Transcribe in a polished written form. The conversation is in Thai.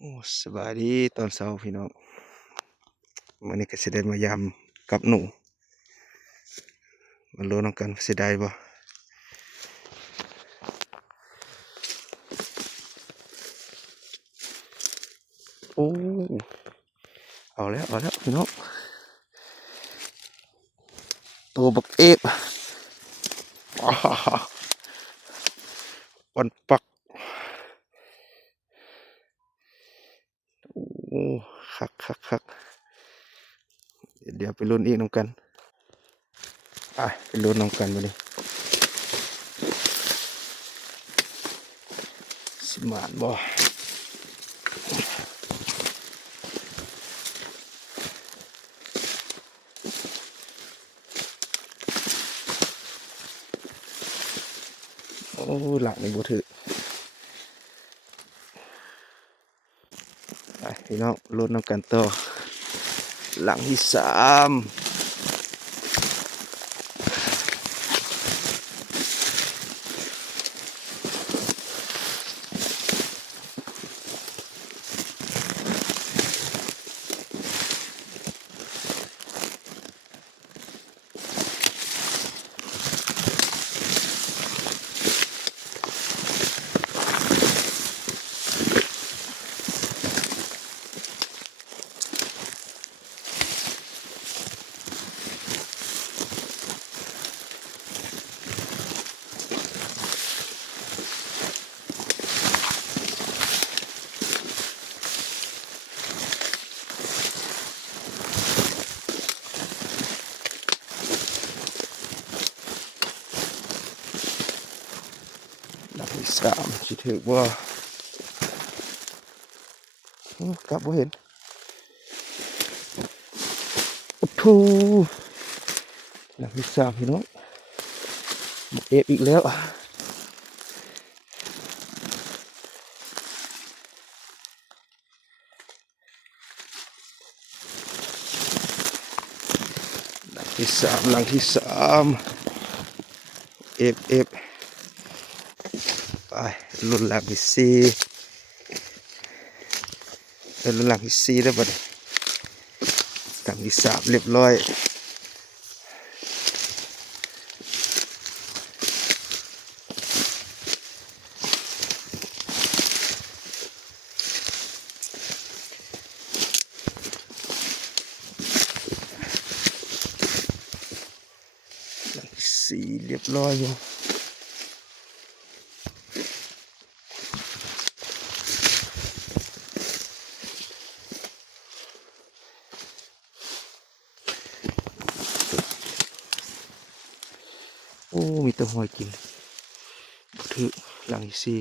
โอ้สบายดีตอนเช้าพี่น้องวันนี้ก็สิได้มายามกับหนูมาลุ้นนำกันสิได้บ่โอ้เอาแล้วพี่น้องตัวบักเอฟอ้าววันปักโอ้คักเดี๋ยวไปลุ้นอีกนำกันไปลุ้นนำกันมาดิสิมานบ่โอ้หลังนี่บ่ถือไปพี่น้องลุ้นนำกันต่อหลังที่สามหลังที่สามสิถือว่ากลับบ่เห็นโอ้โหหลังที่สามพี่น้องเอฟอีกแล้วหลังที่สามเอฟไปลุ้นหลังที่สี่ลุ้นหลังที่สี่แล้วบัดนี้หลังที่สามเรียบร้อยหลังที่สี่เรียบร้อยอยู่โอ้มีแต่หอยกินถือหลังที่สี่